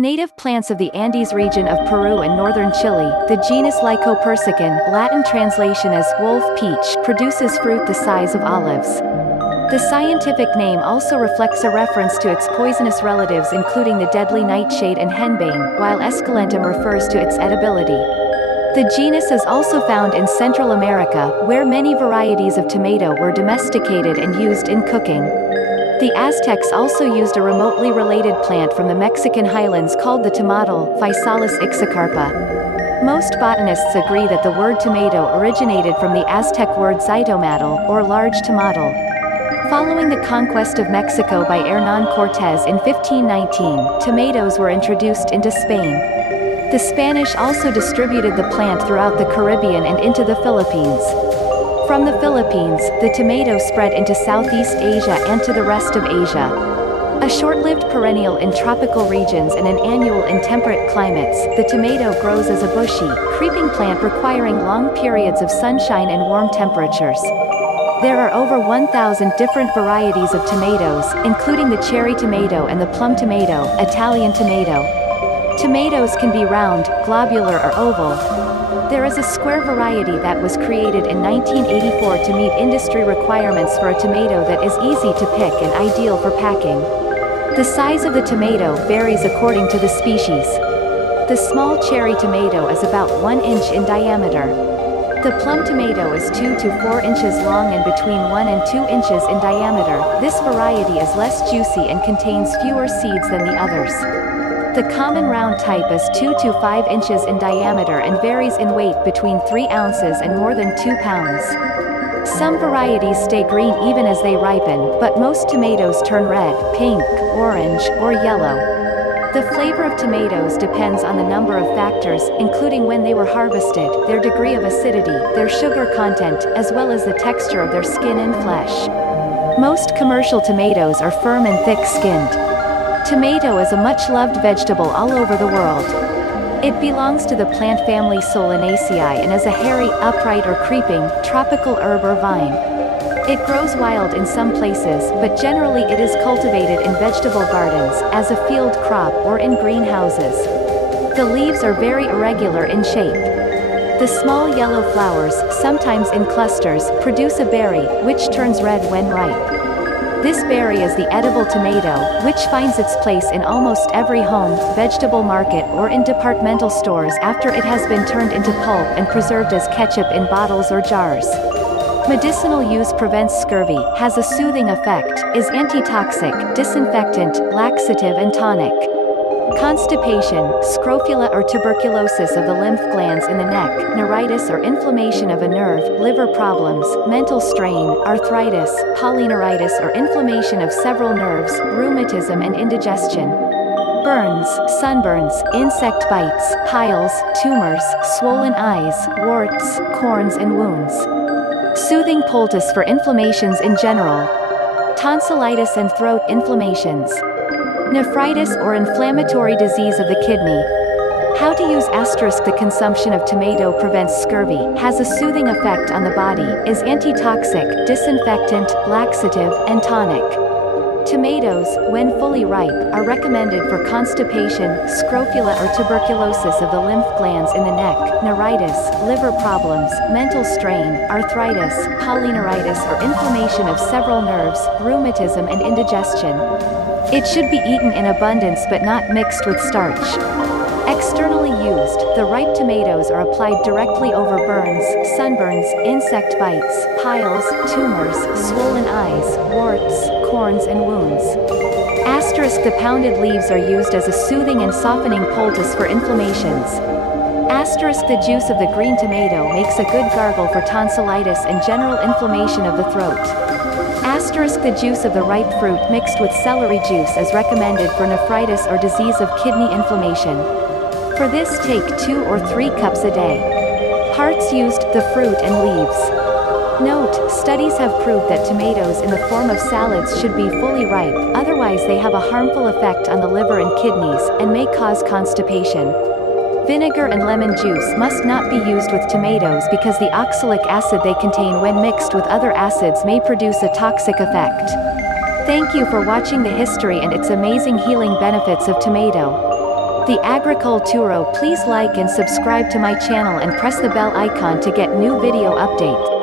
Native plants of the Andes region of Peru and northern Chile, the genus Lycopersicum, Latin translation as wolf peach, produces fruit the size of olives. The scientific name also reflects a reference to its poisonous relatives including the deadly nightshade and henbane, while esculentum refers to its edibility. The genus is also found in Central America, where many varieties of tomato were domesticated and used in cooking. The Aztecs also used a remotely related plant from the Mexican highlands called the tomatal, Physalis ixacarpa. Most botanists agree that the word tomato originated from the Aztec word zitomatl, or large tomatal. Following the conquest of Mexico by Hernán Cortés in 1519, tomatoes were introduced into Spain. The Spanish also distributed the plant throughout the Caribbean and into the Philippines. From the Philippines, the tomato spread into Southeast Asia and to the rest of Asia. A short-lived perennial in tropical regions and an annual in temperate climates, the tomato grows as a bushy, creeping plant requiring long periods of sunshine and warm temperatures. There are over 1,000 different varieties of tomatoes, including the cherry tomato and the plum tomato, Italian tomato. Tomatoes can be round, globular or oval. There is a square variety that was created in 1984 to meet industry requirements for a tomato that is easy to pick and ideal for packing. The size of the tomato varies according to the species. The small cherry tomato is about 1 inch in diameter. The plum tomato is 2 to 4 inches long and between 1 and 2 inches in diameter. This variety is less juicy and contains fewer seeds than the others. The common round type is 2 to 5 inches in diameter and varies in weight between 3 ounces and more than 2 pounds. Some varieties stay green even as they ripen, but most tomatoes turn red, pink, orange, or yellow. The flavor of tomatoes depends on the number of factors, including when they were harvested, their degree of acidity, their sugar content, as well as the texture of their skin and flesh. Most commercial tomatoes are firm and thick-skinned. Tomato is a much-loved vegetable all over the world. It belongs to the plant family Solanaceae and is a hairy, upright or creeping, tropical herb or vine. It grows wild in some places, but generally it is cultivated in vegetable gardens, as a field crop or in greenhouses. The leaves are very irregular in shape. The small yellow flowers, sometimes in clusters, produce a berry, which turns red when ripe. This berry is the edible tomato, which finds its place in almost every home, vegetable market or in departmental stores after it has been turned into pulp and preserved as ketchup in bottles or jars. Medicinal use prevents scurvy, has a soothing effect, is antitoxic, disinfectant, laxative and tonic. Constipation, scrofula or tuberculosis of the lymph glands in the neck, neuritis or inflammation of a nerve, liver problems, mental strain, arthritis, polyneuritis or inflammation of several nerves, rheumatism and indigestion. Burns, sunburns, insect bites, piles, tumors, swollen eyes, warts, corns and wounds. Soothing poultice for inflammations in general. Tonsillitis and throat inflammations. Nephritis or inflammatory disease of the kidney. How to use *. The consumption of tomato prevents scurvy, has a soothing effect on the body, is antitoxic, disinfectant, laxative, and tonic. Tomatoes, when fully ripe, are recommended for constipation, scrofula or tuberculosis of the lymph glands in the neck, neuritis, liver problems, mental strain, arthritis, polyneuritis or inflammation of several nerves, rheumatism and indigestion. It should be eaten in abundance but not mixed with starch. Externally used, the ripe tomatoes are applied directly over burns, sunburns, insect bites, piles, tumors, swollen eyes, warts, corns and wounds. * The pounded leaves are used as a soothing and softening poultice for inflammations. * The juice of the green tomato makes a good gargle for tonsillitis and general inflammation of the throat. * The juice of the ripe fruit mixed with celery juice is recommended for nephritis or disease of kidney inflammation. For this take 2 or 3 cups a day. Parts used, the fruit and leaves. Note, studies have proved that tomatoes in the form of salads should be fully ripe, otherwise they have a harmful effect on the liver and kidneys, and may cause constipation. Vinegar and lemon juice must not be used with tomatoes because the oxalic acid they contain when mixed with other acids may produce a toxic effect. Thank you for watching the history and its amazing healing benefits of tomato. the agricolturo. Please like and subscribe to my channel and press the bell icon to get new video updates.